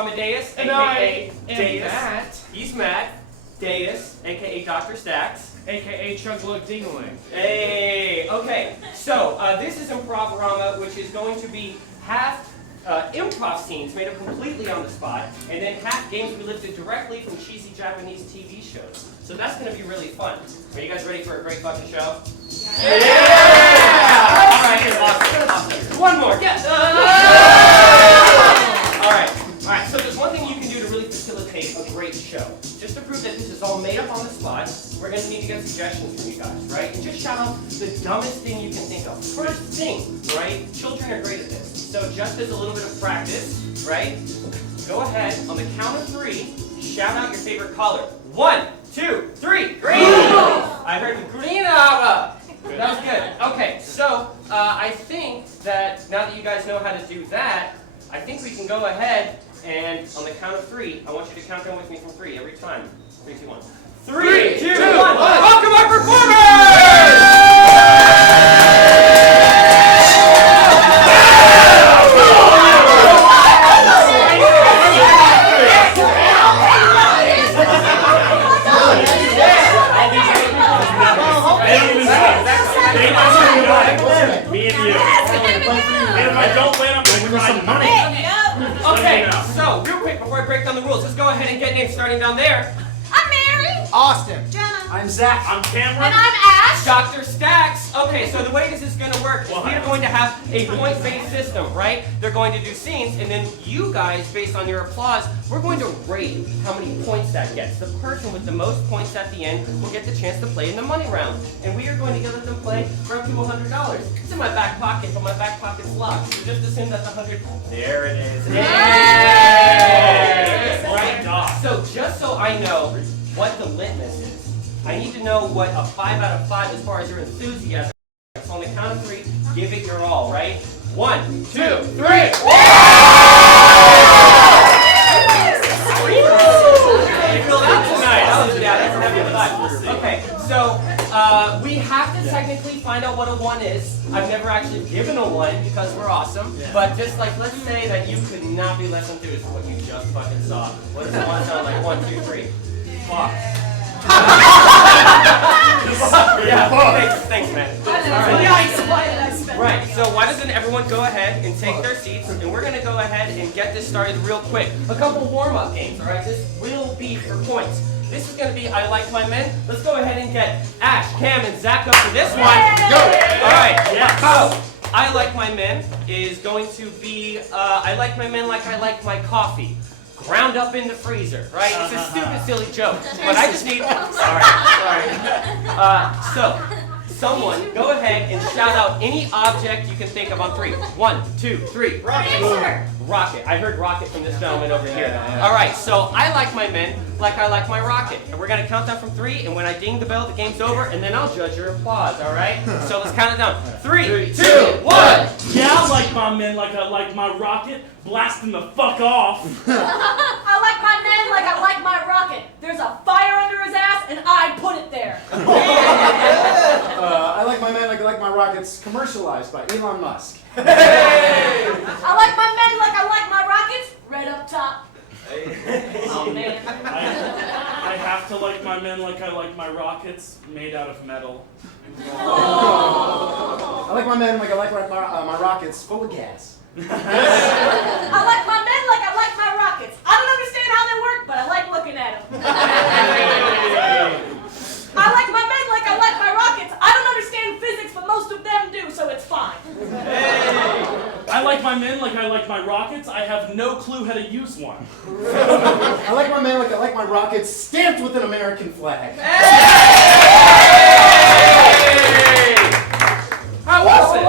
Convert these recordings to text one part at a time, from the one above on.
Amadeus, And a.k.a. I am Deus. Matt, He's Matt. Deus, a.k.a. Dr. Stacks. aka Chug-Lug Dingling. Hey, okay. So, this is Improvarama, which is going to be half improv scenes made up completely on the spot, and then half games we lifted directly from cheesy Japanese TV shows. So that's going to be really fun. Are you guys ready for a great fucking show? Yeah! All right, awesome. One more. Yes. All right. So there's one thing you can do to really facilitate a great show. Just to prove that this is all made up on the spot, we're going to need to get suggestions from you guys, right? And just shout out the dumbest thing you can think of. First thing, right? Children are great at this. So just as a little bit of practice, right? Go ahead, on the count of 3, shout out your favorite color. 1, 2, 3, green! I heard green. That was good. Okay, so I think that now that you guys know how to do that, I think we can go ahead and on the count of 3, I want you to count down with me from 3 every time. 3, 2, 1. 3, 2, 1. Welcome our performers! Me and you. And if I don't win, I'm going to cry some money. Okay, so real quick before I break down the rules, let's go ahead and get names starting down there. I'm Mary. Austin. Jenna. I'm Zach. I'm Cameron. And I'm Ash. Dr. Stacks. Okay, so the way this is going to work is we are going to have a point-based system, right? They're going to do scenes, and then you guys, based on your applause, we're going to rate how many points that gets. The person with the most points at the end will get the chance to play in the money round. And we are going to let them play for up to $100. It's in my back pocket, but my back pocket's locked. So just assume that the 100, there it is. Yay! Right? So just so I know what the litmus is, I need to know what a 5 out of 5 as far as your enthusiasm. So on the count of 3, give it your all, right? 1, 2, 3! You filled out tonight. That's an heavy 5. Okay, so we have to technically find out what a 1 is. I've never actually given a 1 because we're awesome. But just like, let's say that you could not be less enthused with what you just fucking saw. What does a 1 sound like? 1, 2, 3. Fuck. Yeah, thanks, man. Right, so why doesn't everyone go ahead and take their seats, and we're going to go ahead and get this started real quick. A couple warm-up games, all right? This will be for points. This is going to be I Like My Men. Let's go ahead and get Ash, Cam, and Zach up for this one. Go! All right, so I Like My Men is going to be I like my men like I like my coffee. Ground up in the freezer, right? It's a stupid, silly joke, but I just need. Sorry. So, someone go ahead and shout out any object you can think of on 3. 1, 2, 3. Rocket. Rocket. I heard rocket from this gentleman over here. All right. So I like my men like I like my rocket, and we're gonna count down from 3. And when I ding the bell, the game's over, and then I'll judge your applause. All right. So let's count it down. 3, 2, 1. Yeah, I like my men like I like my rocket. Blasting the fuck off. I like my man like I like my rocket. There's a fire under his ass, and I put it there. I like my man like I like my rockets commercialized by Elon Musk. I like my men like I like my rockets. Red up top. Oh man. I have to like my men like I like my rockets made out of metal. I like my man like I like my rockets full of gas. I like my men like I like my rockets. I don't understand how they work, but I like looking at them. I like my men like I like my rockets. I don't understand physics, but most of them do, so it's fine. I like my men like I like my rockets. I have no clue how to use one. I like my man like I like my rockets stamped with an American flag. How was it?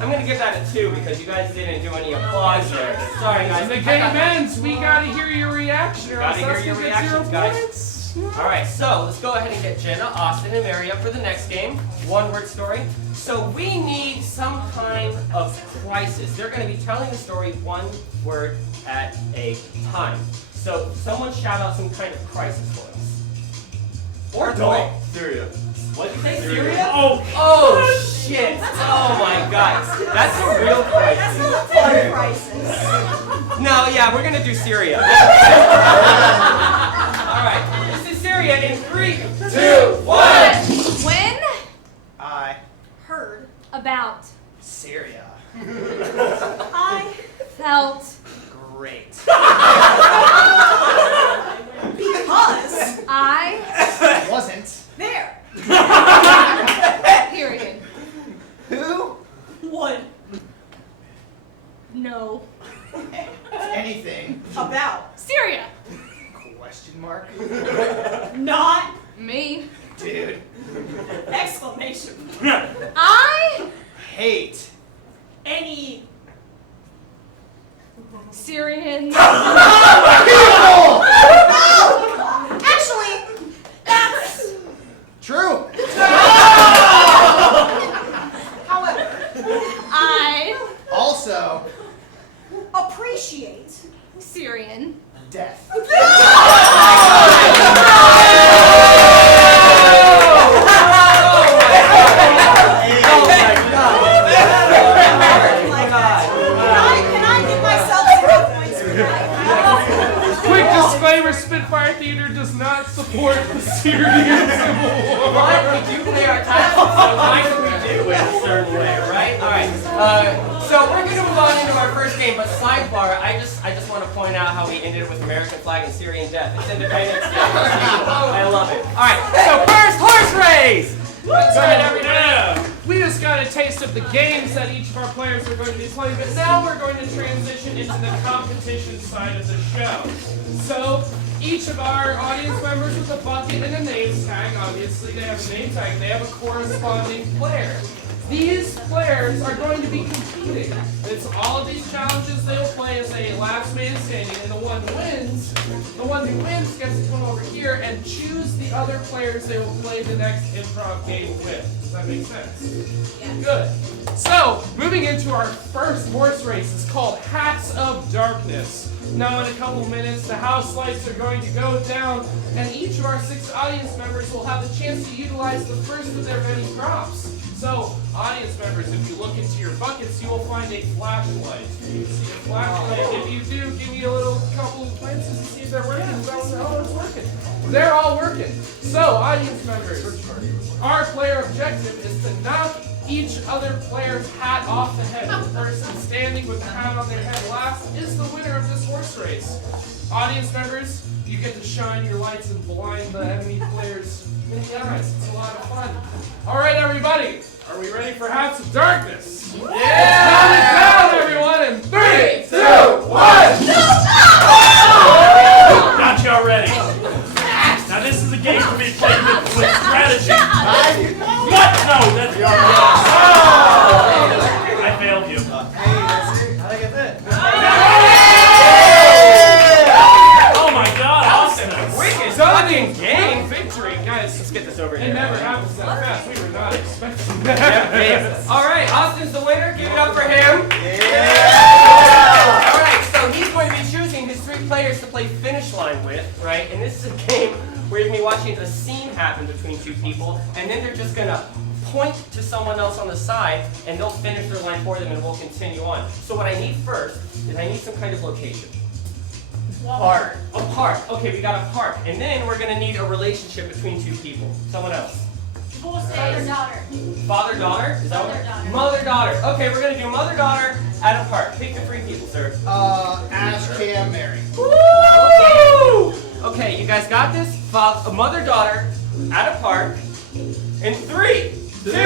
I'm gonna give that a 2 because you guys didn't do any applause there. Sorry, guys. When the game ends, we gotta hear your reaction. Gotta hear your reactions, guys. All right, so let's go ahead and get Jenna, Austin, and Mary up for the next game. One-word story. So we need some kind of crisis. They're going to be telling the story one word at a time. So someone shout out some kind of crisis for us. Or toy. Syria. What did you say? Syria? Oh, oh shit! Oh my god! That's a real crisis. crisis. No, yeah, we're gonna do Syria. Alright, this is Syria in 3, 2, 1! When I, heard about Syria. I felt Great. because I Wasn't. there. Period. Who? Would know Anything. about Syria. Question mark? Not me. Dude. Exclamation. I Hate. any Syrian. People! Actually, that's. True. However, I Also, appreciate Syrian. death. Can I give myself 0 points for that? Quick disclaimer: Spitfire Theater does not support the Syrian Civil War. But we do pay our taxes, so why do we do it a certain way, right? Alright, so we're going to move on into our first game, but sidebar, I just want to point out how we ended it with American flag and Syrian death. It's Independence Day. I love it. Alright, so first horse race! That's right, everybody. We just got a taste of the games that each of our players are going to be playing, but now we're going to transition into the competition side of the show. So, each of our audience members with a bucket and a name tag, obviously they have a name tag, they have a corresponding player. These players are going to be competing. It's all of these challenges they will play as a last man standing, and the one who wins gets to come over here and choose the other players they will play the next improv game with. Does that make sense? Yeah. Good. So, moving into our first horse race is called Hats of Darkness. Now in a couple minutes, the house lights are going to go down, and each of our 6 audience members will have the chance to utilize the first of their many props. So, audience members, if you look into your buckets, you will find a flashlight. Do you see a flashlight? If you do, give me a little couple of glances to see if they're working. Oh, it's working. They're all working. So, audience members, our player objective is to knock each other player's hat off the head. The person standing with the hat on their head last is the winner of this horse race. Audience members, you get to shine your lights and blind the enemy players in the eyes. It's a lot of fun. All right, everybody, are we ready for Hats of Darkness? Yeah! Count it down, everyone, in 3, 2, 1. Got you already. Now this is a game to be played with strategy. What? No, that's I failed you. How'd I get that? Oh my God, Austin. Quickest Stunning game victory! Guys, let's get this over It here. never happens that fast. We were not expecting that. Alright, Austin's the winner. Give it up for him. Alright, so he's going to be choosing his 3 players to play finish line with, right? And this is a game where you're going to be watching a scene happen between 2 people, and then they're just going to point to someone else on the side, and they'll finish their line for them, and we'll continue on. So what I need first is I need some kind of location. Park. A park. Okay, we got a park. And then we're going to need a relationship between 2 people. Someone else. Father-daughter. Father-daughter? Is that what? Mother-daughter. Mother-daughter. Okay, we're going to do mother-daughter at a park. Pick the 3 people, sir. Ash, Cam, Mary. Woo! Okay, you guys got this? Mother-daughter at a park. In 3, 2, 1.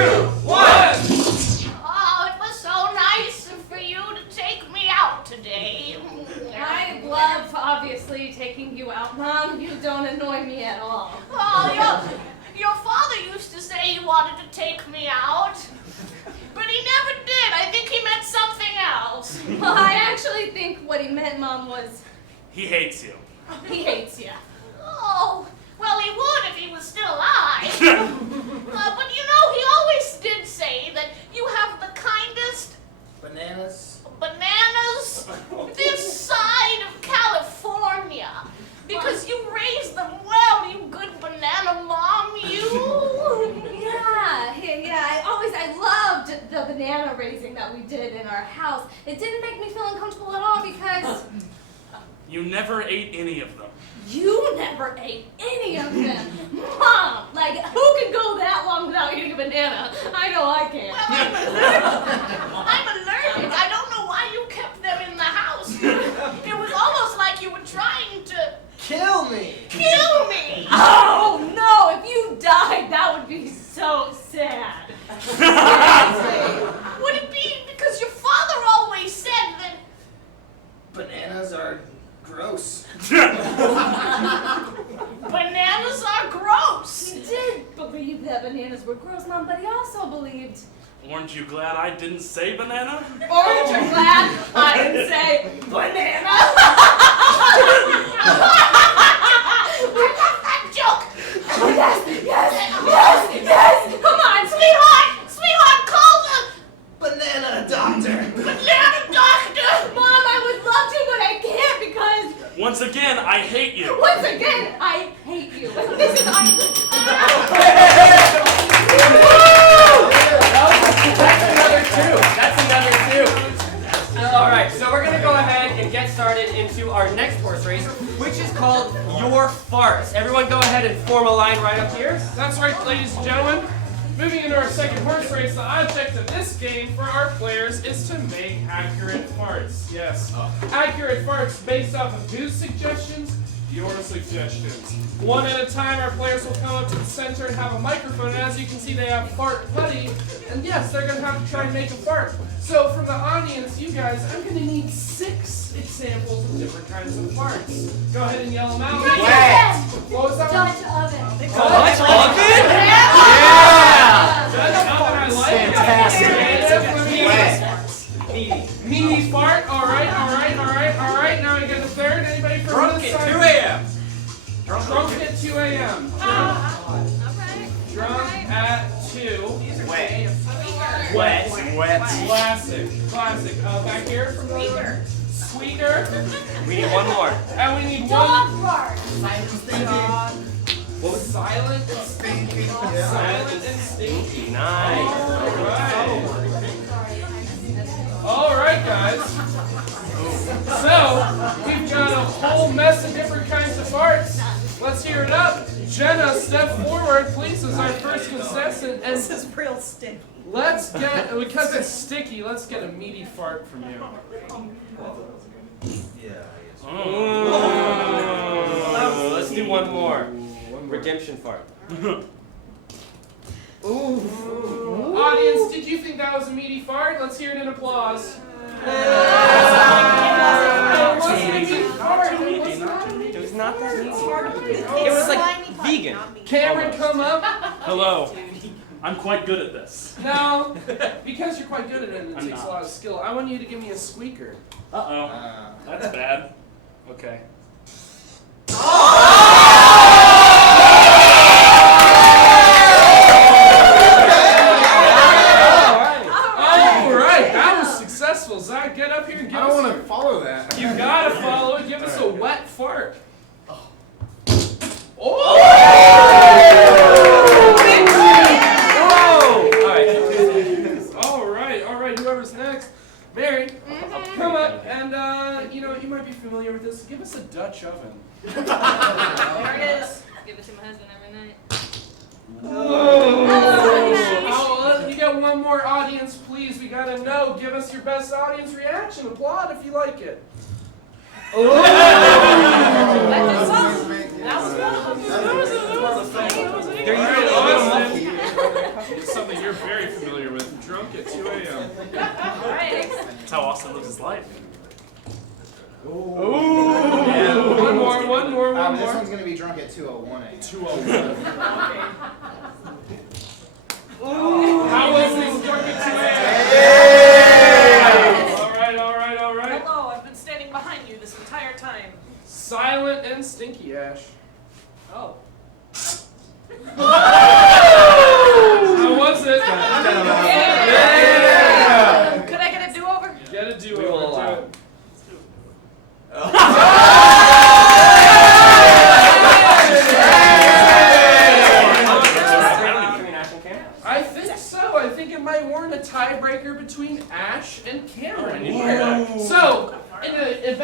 Oh, it was so nice for you to take me out today. I love, obviously, taking you out, Mom. You don't annoy me at all. Oh, your father used to say he wanted to take me out, but he never did. I think he meant something else. Well, I actually think what he meant, Mom, was He hates you. he hates you. Oh, well, he would if he was still alive. But you know, he always did say that you have the kindest Bananas. bananas this side of California. Because you raised them well, you good banana mom, you. Yeah, I loved the banana raising that we did in our house. It didn't didn't make me feel uncomfortable at all because You never ate any of them. you never ate any of them. Mom, like, who can go that long without eating a banana? I know I can't. Well, I'm allergic. I don't know why you kept them in the house. It was almost like you were trying to Kill me. kill me. Oh, no, if you died, that would be so sad. Would it be because your father always said that Bananas are gross. bananas are gross? He did believe that bananas were gross, Mom, but he also believed. Weren't you glad I didn't say banana? Aren't you glad I didn't say banana? I love that joke. Oh, yes, yes, yes, yes. Come on, Sweetheart, call the Banana doctor. banana doctor. Mom, I would love to, but I can't because, Once again, I hate you. once again, I hate you. This is That's another two. All right, so we're gonna go ahead and get started into our next horse race, which is called Your Farts. Everyone go ahead and form a line right up here. That's right, ladies and gentlemen. Moving into our second horse race, the object of this game for our players is to make accurate farts. Yes, accurate farts based off of whose suggestions? Your suggestions. One at a time, our players will come up to the center and have a microphone. And as you can see, they have fart putty. And yes, they're going to have to try and make a fart. So from the audience, you guys, I'm going to need 6 examples of different kinds of farts. Go ahead and yell them out. What was that one? Dutch oven. Dutch oven? Dutch oven, I like it. Fantastic. Meaty fart. All right. Now we get a third. Anybody from Drunk this at side? 2 a.m. Drunk at 2 a.m. Drunk at 2. Wet. Classic. Back here from the Squeaker. We need one more. And we need Dog one. fart. What was Silent and stinky. Silent and stinky. Nice. All right, guys. So, we've got a whole mess of different kinds of farts. Let's hear it up. Jenna, step forward, please, as our first contestant. And This is real stinky. let's get, because it's sticky, let's get a meaty fart from you. Ooh. Let's do one more. Redemption fart. Audience, did you think that was a meaty fart? Let's hear it in applause. It wasn't a meaty fart. It was not a meaty It was not that meaty. fart. It was like vegan. Cameron, come up. Hello. I'm quite good at this. Now, because you're quite good at it and it I'm takes a not. lot of skill, I want you to give me a squeaker. Uh-oh. That's bad. Okay. All right, that was successful. Zach, get up here and give I us. don't want to follow that. You gotta follow it. Give us a wet fart. Oh! All right. Whoever's next, Mary, come up and you might be familiar with this. Give us a Dutch oven. There it is. Give it to my husband every night. Oh, you got one more audience, please. We gotta know. Give us your best audience reaction. Applaud if you like it. It's something you're very familiar with. Drunk at 2 a.m. That's how Austin lives his life. One more. This one's going to be drunk at 2:01 a.m. 201. How was this drunk at 2 a.m.? All right. Hello, I've been standing behind you this entire time. Silent and stinky, Ash. Oh. How was it? Yeah. Could I get a do-over? Get a We do-over. will Do allow it. it. I think so. I think it might warrant a tiebreaker between Ash and Cameron.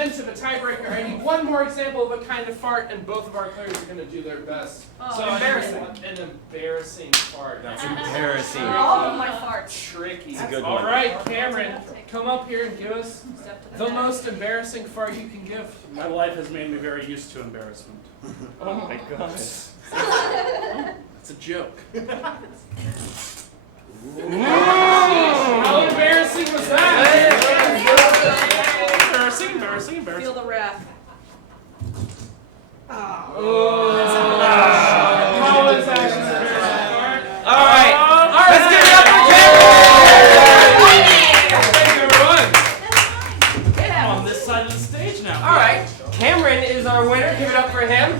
into the tiebreaker, I need one more example of a kind of fart, and both of our players are going to do their best. Oh, So embarrassing. An embarrassing fart. That's embarrassing. All of my farts. Tricky. a good All one. right, Cameron, come up here and give us Step to the back. most embarrassing fart you can give. My life has made me very used to embarrassment. Oh my gosh. It's a joke. How embarrassing was that? Embarrassing. Feel the wrath. How was that? All right. Let's give it up for Cameron. Thank you, everyone. I'm on this side of the stage now. All right. Cameron is our winner. Give it up for him.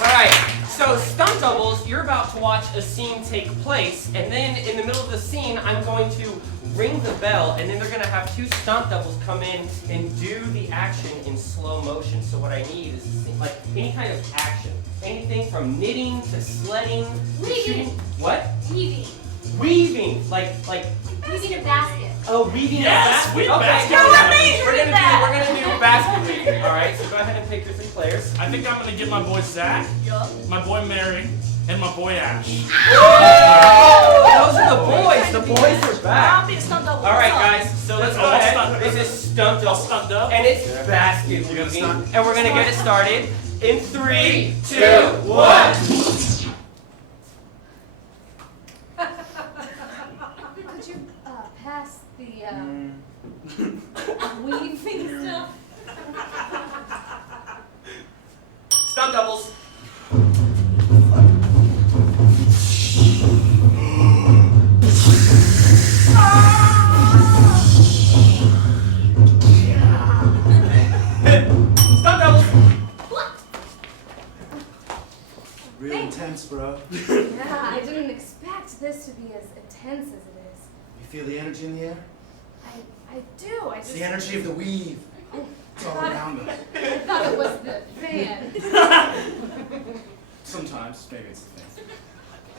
All right. So stunt doubles, you're about to watch a scene take place, and then in the middle of the scene, I'm going to ring the bell, and then they're going to have two stunt doubles come in and do the action in slow motion. So what I need is like any kind of action, anything from knitting to sledding to Weaving. shooting. What? TV. Weaving, like Weaving a basket. oh, weaving Yes, a basket. weave Okay, basket. yeah, No, let me we're do gonna that. we're gonna do basket weaving. All right, so go ahead and pick your 3 players. I think I'm gonna get my boy Zach, my boy Mary, and my boy Ash. Those are the boys. The boys are back. I'll be a stunt double. All right, guys. So let's go All ahead. stunt. This is stunt double. Stunt double. And it's basket You gotta weaving. stunt. And we're gonna get it started in 3, 2, 1. Could you pass the weaving stuff? Stunt doubles. Stunt doubles. Real intense, bro. Yeah, I didn't expect this to be as intense as it is. You feel the energy in the air? I do. I It's just the energy of the weave. It's all around us. I thought it was the fan. Sometimes, maybe it's the thing.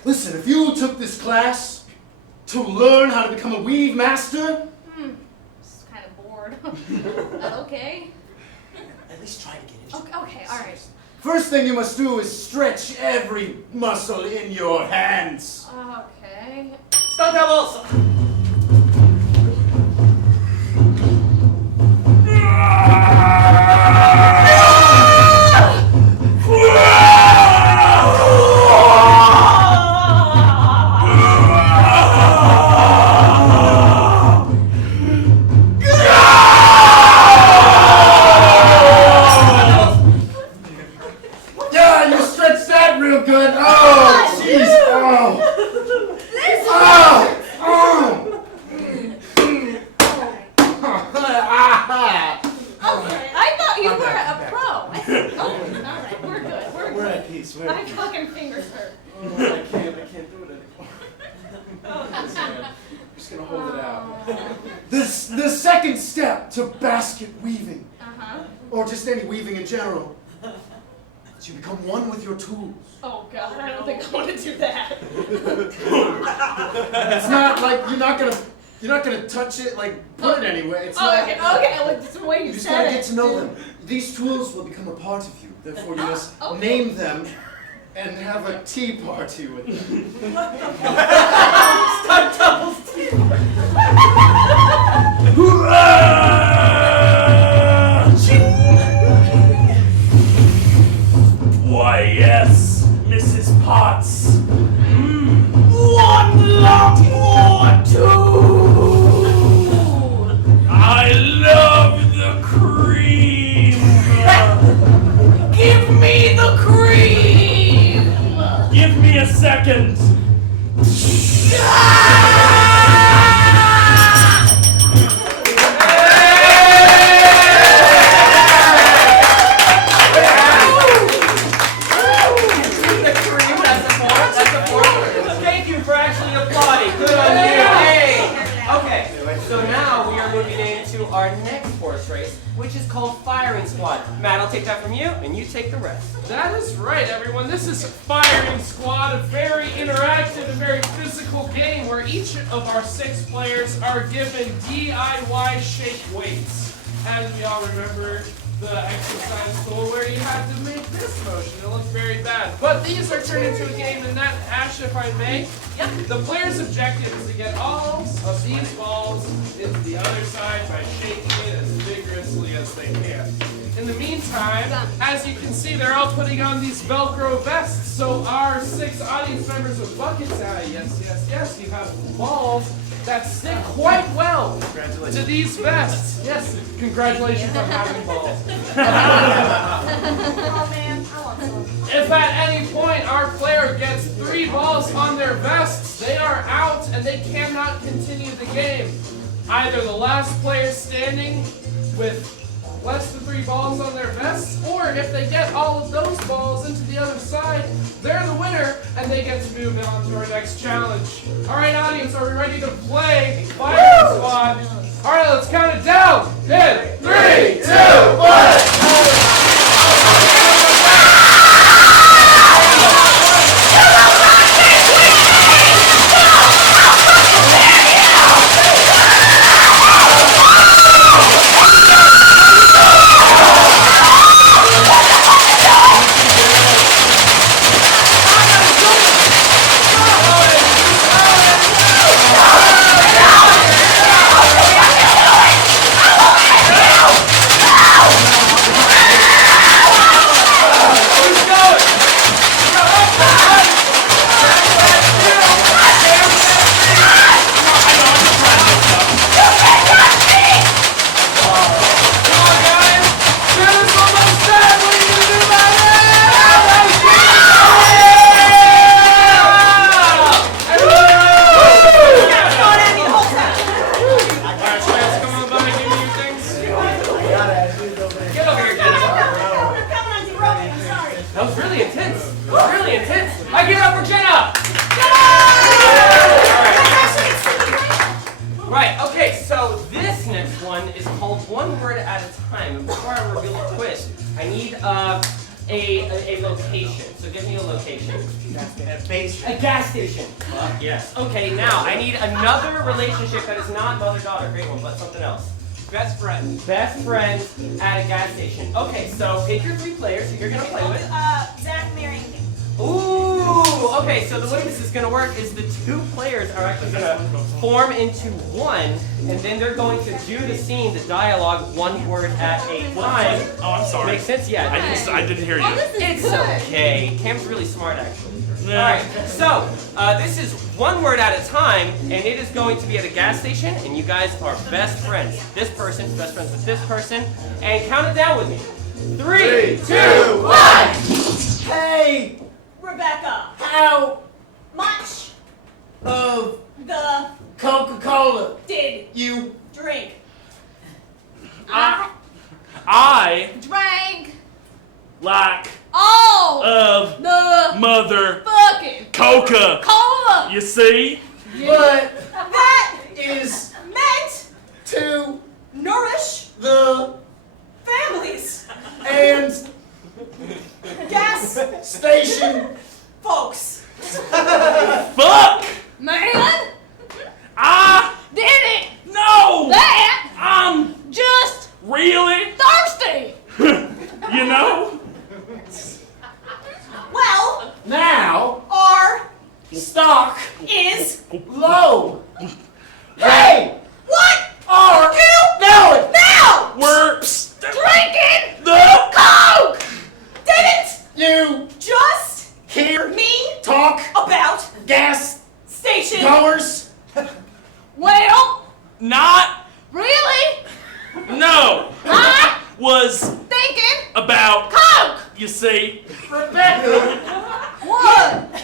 Listen, if you took this class to learn how to become a weave master, Just kind of bored. But okay. at least try to get into it. Okay, all right. First thing you must do is stretch every muscle in your hands. Okay. Stunt doubles. Yeah, you stretched that real good. Oh, jeez. Oh. I thought you I'm were back, a I'm pro. I said, oh, all right, we're good. We're We're good. at peace. We're My at peace. fucking fingers hurt. Oh, I can't do it anymore. I'm just gonna hold it out. The second step to basket weaving, Uh-huh. or just any weaving in general, is you become one with your tools. Oh god, I don't think I want to do that. It's not like you're not gonna touch it, like put it anywhere. It's not. Okay, well, just the way You you just said gotta it. get to know them. These tools will become a part of you. Therefore, you must Okay. name them and have a tea party with them. Stunt doubles. Why, yes, Mrs. Potts. One lump or two. I love the cream. Give me the cream. Give me a second. start moving into our next horse race, which is called Firing Squad. Matt, I'll take that from you, and you take the rest. That is right, everyone. This is Firing Squad, a very interactive and very physical game where each of our 6 players are given DIY shaped weights. As we all remember the exercise tool where you had to make this motion. It looks very bad. But these are turned into a game, and that, Ash, if I may, the player's objective is to get all of these balls into the other side by shaking it as vigorously as they can. In the meantime, as you can see, they're all putting on these Velcro vests. So our 6 audience members with buckets, yes, you have balls that stick quite well to these vests. Yes, congratulations on having balls. Oh man, I want some. If at any point our player gets 3 balls on their vests, they are out and they cannot continue the game. Either the last player standing with less than 3 balls on their vests, or if they get all of those balls into the other side, they're the winner and they get to move on to our next challenge. Alright, audience, are we ready to play Firing Squad? Alright, let's count it down. In 3, 2, 1. That was really intense. Really intense. I give it up for Jenna. Right, okay, so this next one is called One Word at a Time. And before I reveal the twist, I need a location. So give me a location. A gas station. Yes. Okay, now I need another relationship that is not mother-daughter. Great one, but something else. Best friend. Best friend at a gas station. Okay, so pick your 3 players who you're going to play with. Zach, Mary, and Kate. Ooh! Okay, so the way this is going to work is the 2 players are actually going to form into one, and then they're going to do the scene, the dialogue, 1 word at a time. Oh, I'm sorry. Makes sense? Yeah. I didn't hear you. Oh, this is It's good. okay. Cam's really smart, actually. Yeah. Alright, so this is 1 word at a time, and it is going to be at a gas station, and you guys are best friends. This person, best friends with this person, and count it down with me. 3, 2, 1! Hey, Rebecca, how much of the Coca-Cola did you drink? I Drank like all of the mother fucking Coca. cola. You see? but That is meant to nourish the families, and gas station folks. Fuck! Man, I didn't know that I'm just really, thirsty? you know? Well, now our stock is low. Hey, what are you now now We're drinking the Coke. Didn't you just hear me talk about gas station. goers? Well, not really? no I was thinking about, Coke. you see? Rebecca, What?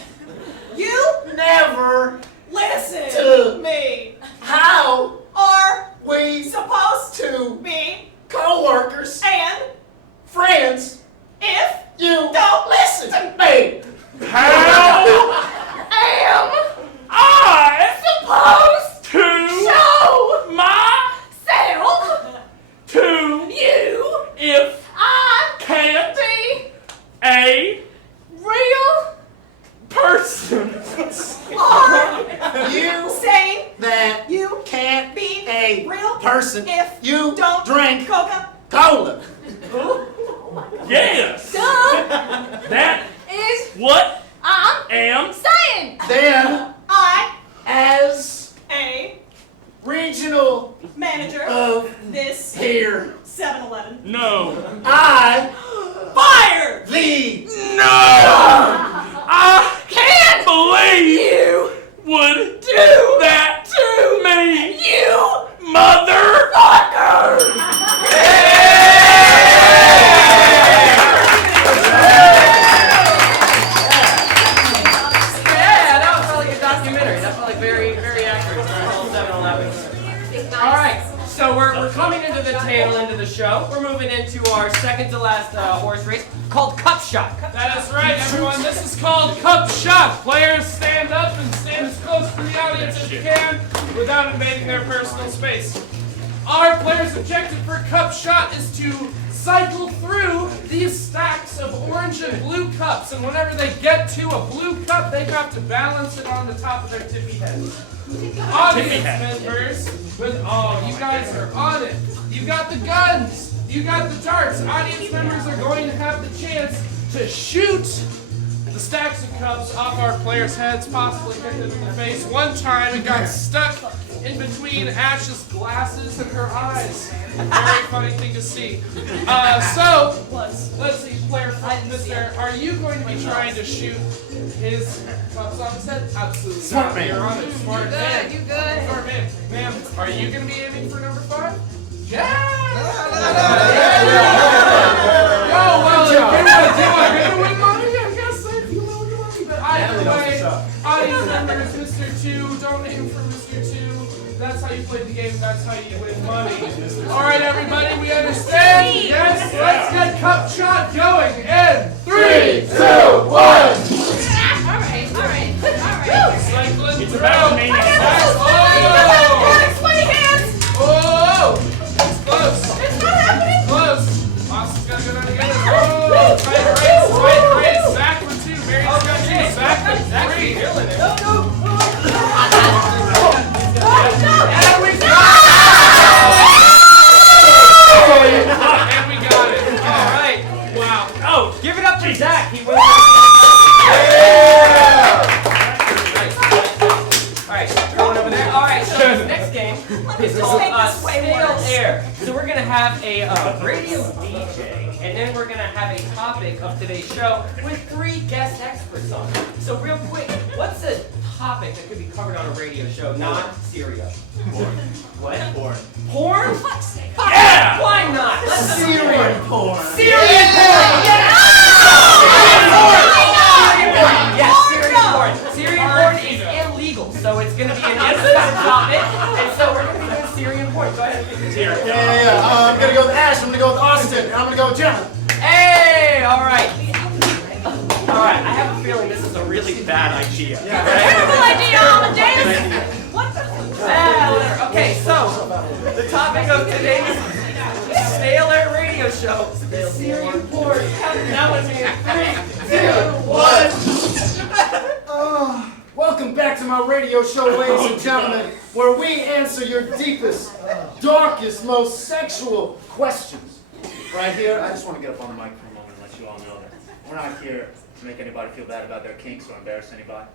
You never listen To me. how Are we supposed to be co-workers and friends if you don't listen to me. How am I supposed to show myself person If you don't drink Coca-Cola. Yes. That Is what I'm am saying then I, as a regional manager of this here 7-Eleven, no. I fire the I can't believe you would do that to me, you motherfucker! Yeah, that felt like a documentary. That felt like very, very accurate for a whole 7-Eleven. All right, so we're coming into the tail end of the show. We're moving into our second to last horse race called Cup Shot. That is right, everyone. This is called Cup Shot. Players stand up and stand as close to the audience as you can without invading their personal space. Our players' objective for Cup Shot is to cycle through these stacks of orange and blue cups, and whenever they get to a blue cup, they have to balance it on the top of their tippy heads. Audience members, you guys are on it. You got the guns, you got the darts. Audience members are going to have the chance to shoot the stacks of cups off our players' heads, possibly hit them in the face. One time it got stuck in between Ash's glasses and her eyes. Very funny thing to see. So, let's see, player Mr. Are you going to be trying to shoot his cups on his head? Absolutely. Smart not. man. You're on it. Smart man. you good. Smart man. Ma'am, are you going to be aiming for number 5? Yeah! Oh, well, if you're going to win money, I guess if you will win money. But either way, audience members, Mr. 2, don't aim for Mr. 2. That's how you play the game, that's how you win money. Alright, everybody, we understand? Yes? Let's get Cup Shot going in 3, 2, 1! Alright. Cycling It's through. about maniac. Oh! It's close. It's not happening. Close. Austin's gotta go down together. Oh! Tight race. Back for 2. Mary's got 2. Back for 3. Feeling it. And we got it. All right. Wow. Oh, Give it up for Zach. He wins. All right, going over there. All right, so this next game is called Stale Air. So we're gonna have a radio DJ, and then we're gonna have a topic of today's show with 3 guest experts on it. So real quick, what's a topic that could be covered on a radio show, not Syria? Porn. What? Porn. Porn? yeah! Why not? Let's do Syrian porn. Syrian porn! Yes! Yes, Syrian porn. Syrian porn is illegal, so it's going to be an inside topic, and so we're going to be doing Syrian porn. Go ahead. Yeah. I'm gonna go with Ash. I'm gonna go with Austin. And I'm gonna go with John. Hey, all right. All right, I have a feeling this is a really bad idea. Terrible idea, Amadeus. What the? Whatever. Okay, so the topic of today's Stale Air radio show is Syrian porn. That was me in 3, 2, 1. Welcome back to my radio show, ladies and gentlemen, where we answer your deepest, darkest, most sexual questions. Right here, I just want to get up on the mic for a moment and let you all know that we're not here to make anybody feel bad about their kinks or embarrass anybody.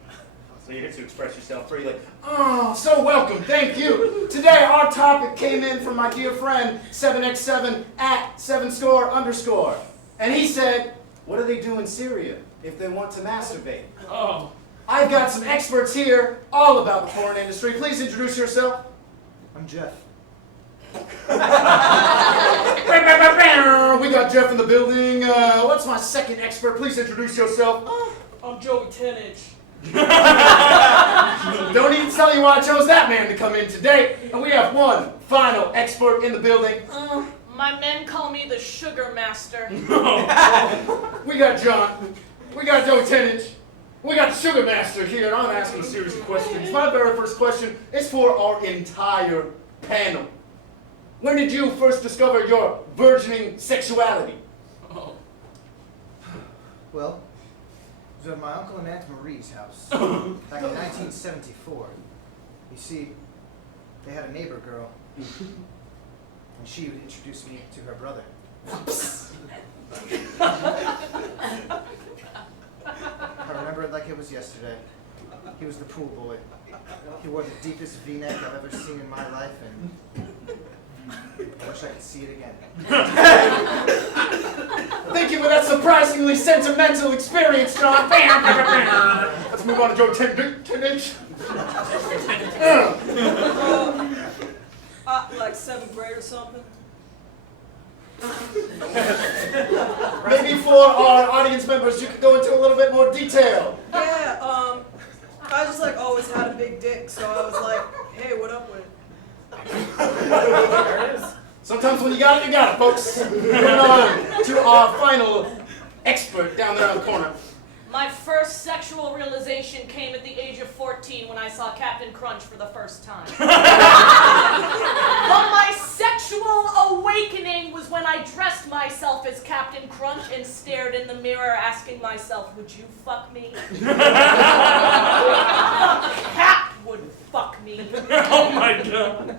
So you're here to express yourself freely. Oh, so welcome, thank you. Today our topic came in from my dear friend 7x7 at 7score_. And he said, what do they do in Syria if they want to masturbate? Oh. I've got some experts here all about the porn industry. Please introduce yourself. I'm Jeff. We got Jeff in the building. What's my second expert? Please introduce yourself. I'm Joey 10-inch. Don't even tell you why I chose that man to come in today. And we have one final expert in the building. My men call me the Sugar Master. We got John. We got Joe 10-inch. We got the Sugar Master here, and I'm asking a series of questions. My very first question is for our entire panel. When did you first discover your burgeoning sexuality? Oh. Well, it was at my Uncle and Aunt Marie's house back in 1974. You see, they had a neighbor girl, and she would introduce me to her brother. I remember it like it was yesterday. He was the pool boy. He wore the deepest V-neck I've ever seen in my life, and I wish I could see it again. Thank you for that surprisingly sentimental experience, John. Let's move on to Joe 10-inch. Like 7th grade or something. Maybe for our audience members, you could go into a little bit more detail. Yeah, I just like always had a big dick, so I was like, hey, what up with it? Sometimes when you got it, folks. Moving on to our final expert down there in the corner. My first sexual realization came at the age of 14 when I saw Captain Crunch for the first time. But my sexual awakening was when I dressed myself as Captain Crunch and stared in the mirror asking myself, would you fuck me? The cat would fuck me. Oh my god.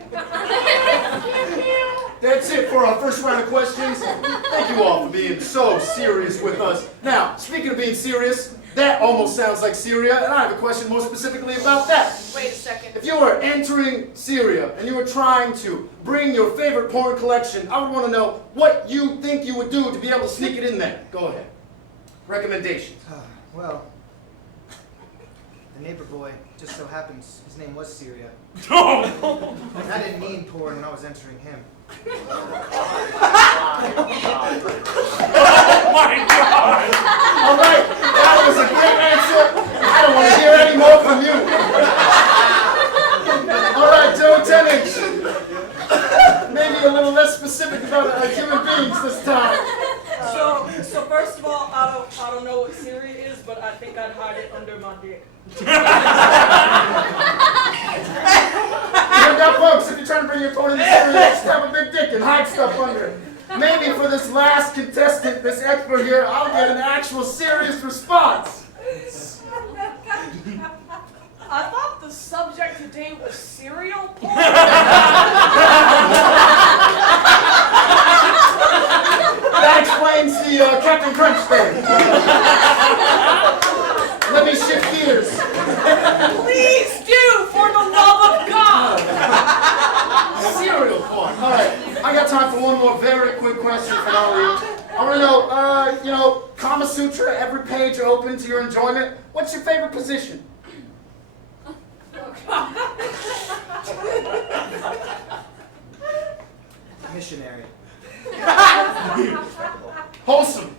That's it for our first round of questions. Thank you all for being so serious with us. Now, speaking of being serious, that almost sounds like Syria, and I have a question more specifically about that. Wait a second. If you were entering Syria and you were trying to bring your favorite porn collection, I would want to know what you think you would do to be able to sneak it in there. Go ahead. Recommendations. Well, the neighbor boy just so happens his name was Syria. Oh, And I didn't mean porn when I was entering him. oh my god. All right, that was a great answer. I don't want to hear any more from you. All right, Joe 10-inch. Maybe a little less specific about human beings this time. So first of all, I don't know what Syria is, but I think I'd hide it under my dick. Now, folks, if you're trying to bring your porn into Syria, just have a big dick and hide stuff under it. Maybe for this last contestant, this expert here, I'll get an actual serious response. I thought the subject today was cereal porn. That explains the Captain Crunch thing. Let me shift gears. Please do, for the love of God. Cereal porn. All right, I got time for one more very quick question for all of you. I want to know, Kama Sutra, every page open to your enjoyment. What's your favorite position? Missionary. Wholesome.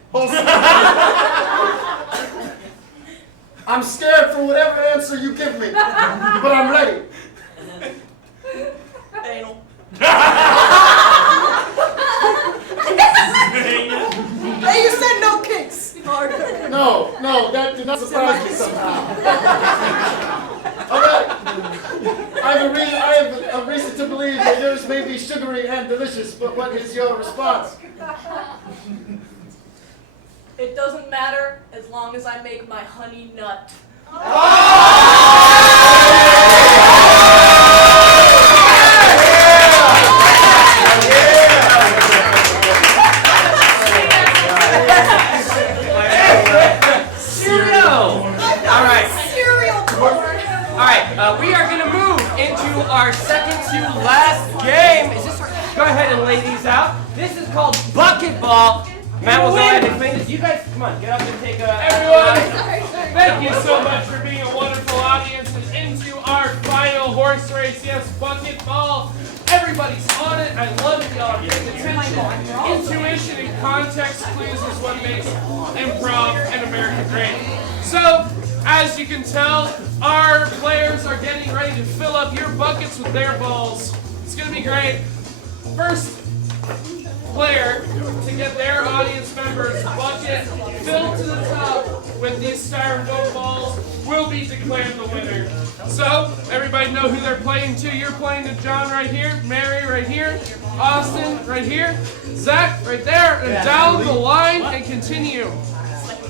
I'm scared for whatever answer you give me, but I'm ready. Anal. Hey, you said no kinks. No, that did not surprise me somehow. All right. I have a reason to believe that yours may be sugary and delicious, but what is your response? It doesn't matter as long as I make my honey nut. We are going to move into our second to last game. Go ahead and lay these out. This is called bucket ball. Mademoiselle, I had to explain this. You guys, come on, get up and take a... Everyone, thank you so much for being a wonderful audience and into our final horse race. Yes, bucket ball. Everybody's on it. I love it. Y'all are paying attention. Intuition and context clues is what makes improv and America great. So, as you can tell, our players are getting ready to fill up your buckets with their balls. It's going to be great. First player to get their audience members' bucket filled to the top with these styrofoam balls will be declared the winner. So, everybody know who they're playing to. You're playing to John right here, Mary right here, Austin right here, Zach right there, and down the line and continue.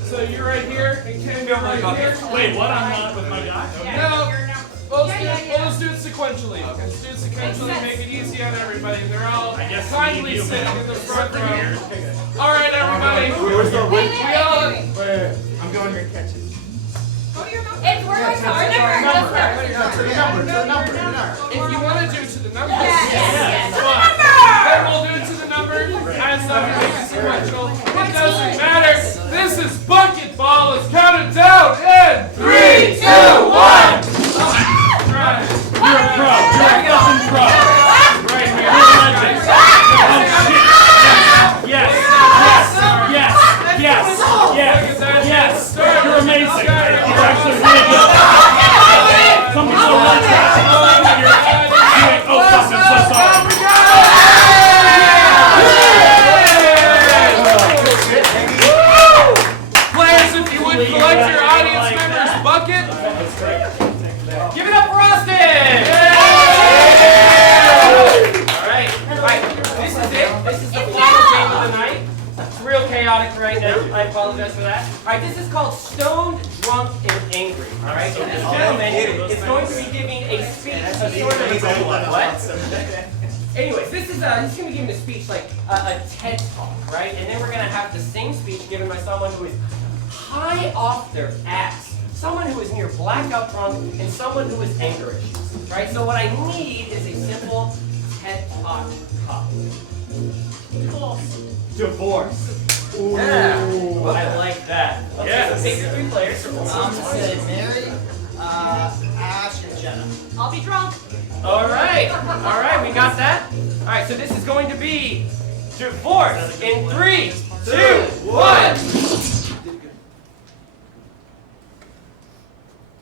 So you're right here, and Ken, you're right here. Wait, what? I'm not with my guy? No, Well, let's do it sequentially. Let's do it sequentially, make it easy on everybody. They're all I guess kindly you sitting know. in the front row. All right, everybody. Where's the We all. Wait, I'm going here and catch it. If we're going to our number, To the number. If you want to do it to the number, Yes. then we'll do it to the number. As long as it's sequential, it doesn't matter. This is bucket ball. Let's count it down in 3, 2, 1. Right. You're a pro. You're a fucking pro. Right here. You're a legend. Oh shit. Yes. You're amazing. You're actually really good. Some people are really trash. Oh fuck, I'm so sorry. Players, if you would collect your audience members' bucket. Give it up for Austin! Alright, this is it. This is the final game of the night. It's real chaotic right now. I apologize for that. Alright, this is called Stoned, Drunk, and Angry. Alright, so this gentleman is going to be giving a speech, a sort of what? Anyways, he's going to be giving a speech like a TED Talk, right? And then we're going to have the same speech given by someone who is high off their ass, someone who is near blackout drunk, and someone who has anger issues, right? So what I need is a simple TED Talk topic. Divorce. Yeah, I like that. Let's take your 3 players. I'm gonna say Mary, Ash, and Jenna. I'll be drunk. All right, we got that. All right, so this is going to be divorce in 3, 2, 1.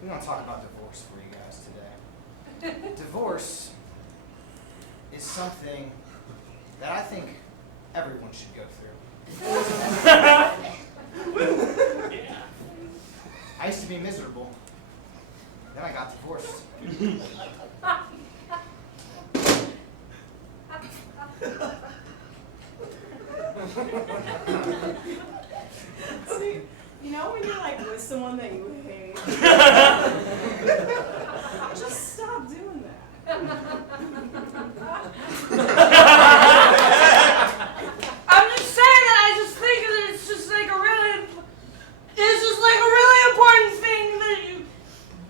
We want to talk about divorce for you guys today. Divorce is something that I think everyone should go through. I used to be miserable. Then I got divorced. See, you know when you're like with someone that you hate? Just stop doing that. I'm just saying that I just think that it's just like a really important thing that you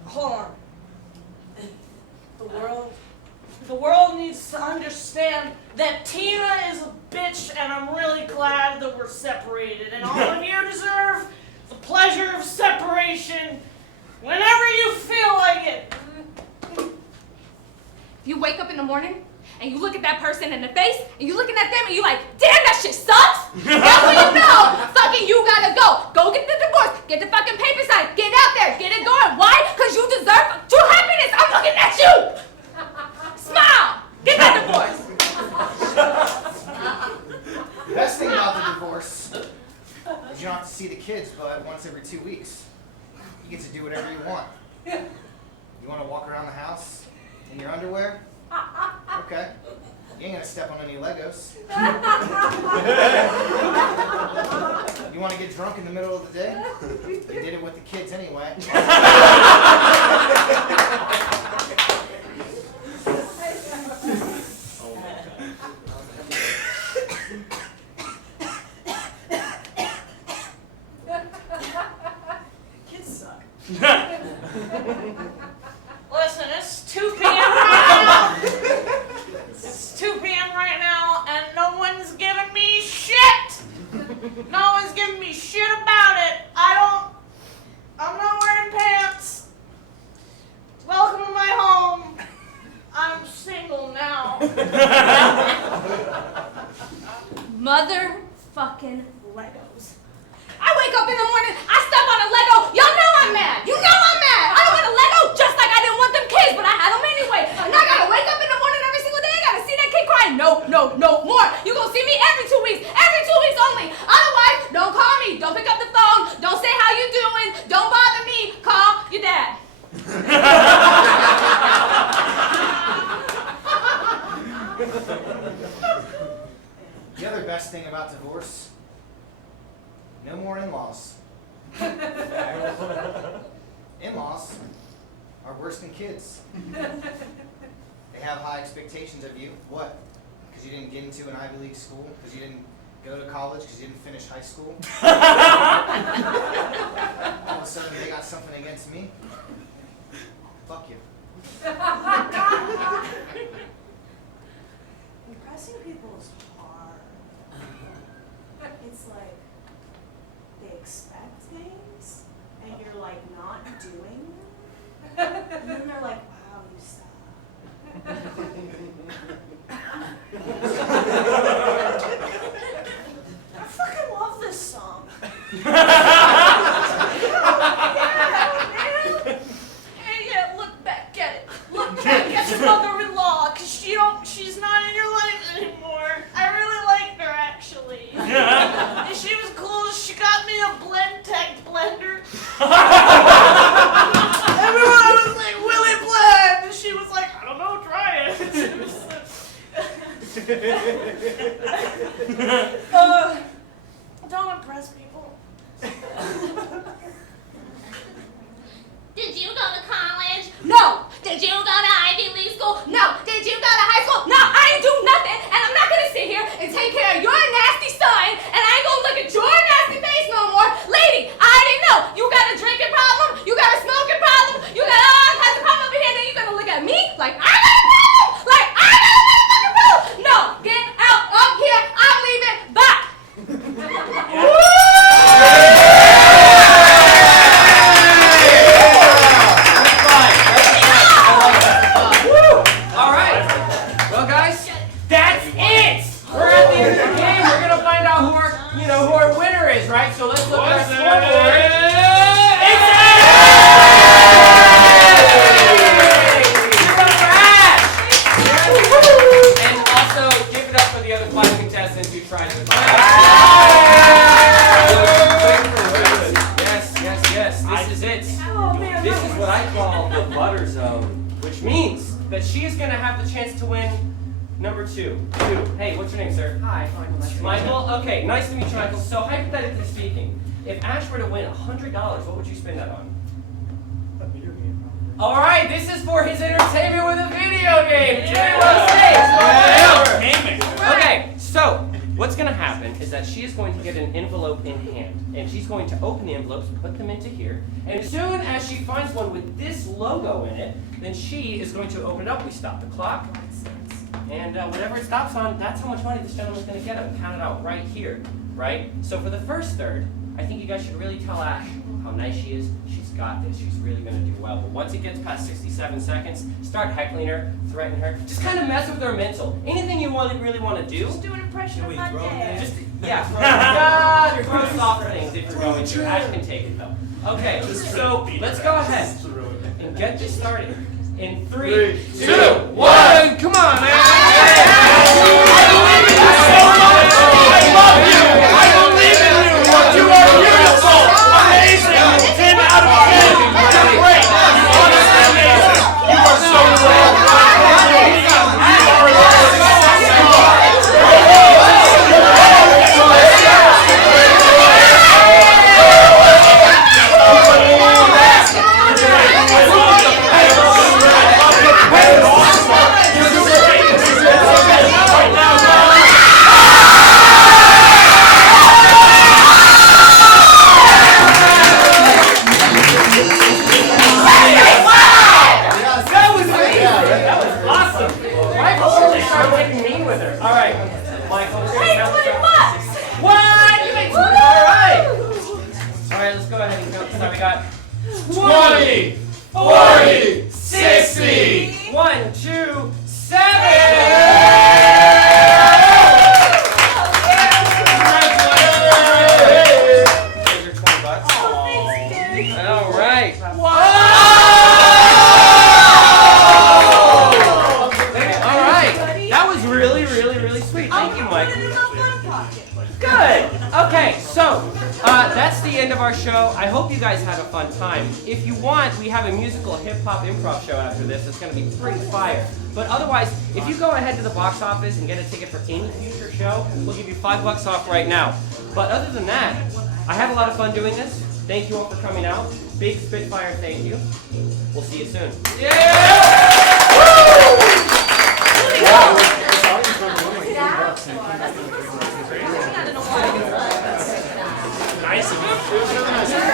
hold on. The world needs to understand that Tina is a bitch, and I'm really glad that we're separated. And all of you deserve the pleasure of separation whenever you feel like it. You wake up in the morning and you look at that person in the face and you looking at them and you like, damn, that shit sucks. That's when you know, fucking you gotta go. Go get the divorce, get the fucking paper signed, get out there, get it going. Why? Because you deserve true happiness. I'm looking at you. Smile. Get that divorce. The best thing about the divorce is you don't have to see the kids but once every 2 weeks. You get to do whatever you want. You want to walk around the house in your underwear? Okay. You ain't gonna step on any Legos. You want to get drunk in the middle of the day? They did it with the kids anyway. Kids suck. Listen, it's 2 p.m. right now. It's 2 p.m. right now, and no one's giving me shit. No one's giving me shit about it. I'm not wearing pants. Welcome to my home. I'm single now. Motherfucking Legos. I wake up in the morning, I step on a Lego. Y'all know I'm mad. You know I'm mad. I don't want a Lego just like I didn't want them kids, but I had them anyway. And I gotta wake up in the morning every single day. I gotta see that kid crying. No more. You gonna see me every 2 weeks. Every 2 weeks only. Otherwise, don't call me. Don't pick up the phone. Don't say how you doing. Don't bother me. Call your dad. The other best thing about divorce, no more in-laws. In-laws are worse than kids. They have high expectations of you. What? Because you didn't get into an Ivy League school? Because you didn't go to college? Because you didn't finish high school? All of a sudden they got something against me? Fuck you. Impressing people is hard. It's like they expect things and you're like not doing them. And then they're like, wow, you suck. I fucking love this song. Yeah, look back at it. Look back at your mother-in-law, cause she's not in your life anymore. I really liked her actually. And she was cool. She got me a Blend-Tech blender. Everyone was like, Willie Blend, and she was like, I don't know, try it. Don't impress people. Did you go to college? No. Did you go to Ivy League school? No. Did you go to high school? No. I ain't do nothing, and I'm not gonna sit here and take care of your nasty son, and I ain't gonna look at your nasty face no more. Lady, I already know. You got a drinking problem. You got a smoking problem. You got all kinds of problems over here. Then you gonna look at me like I got a problem? Like I got a motherfucking problem? No. Get out of here. I'm leaving. Bye. All right. Well, guys, that's it. We're at the end of the game. We're gonna find out who our winner is, right? So let's look at our scoreboard. And also give it up for the other 5 contestants who tried to. Yes. This is it. This is what I call the butter zone, which means that she is going to have the chance to win number 2. Hey, what's your name, sir? Hi, Michael. Nice to meet you. Michael? Okay, nice to meet you, Michael. So hypothetically speaking, if Ash were to win $100, what would you spend that on? A video game. All right, this is for his entertainment with a video game. Jerry Loves Steaks. Okay, so what's going to happen is that she is going to get an envelope in hand, and she's going to open the envelopes, put them into here, and as soon as she finds one with this logo in it, then she is going to open it up. We stop the clock, and whatever it stops on, that's how much money this gentleman's going to get. I'm counted out right here, right? So for the first third, I think you guys should really tell Ash how nice she is. She's got this. She's really going to do well. But once it gets past 67 seconds, start heckling her, threaten her. Just kind of mess with her mental. Anything you really want to do. Just do an impression of my dad. Just, yeah, throw soft things if you're going to. Ash can take it though. Okay, so let's go ahead and get this started. In 3, 2, 1, come on, man! You are beautiful! Amazing! 10 out of 10! You're great! Honestly amazing! You are so wrong! So we got 20, 40, 60. 1, 2, 7. Here's your $20. All right. All right. That was really sweet. Thank you, Mike. Good. Okay, so that's the end of our show. I hope you guys had a fun time. If you want, we have a musical hip-hop improv show after this. It's going to be pretty fire. But otherwise, if you go ahead to the box office and get a ticket for any future show, we'll give you $5 off right now. But other than that, I had a lot of fun doing this. Thank you all for coming out. big Spitfire thank you. We'll see you soon. Nice of you.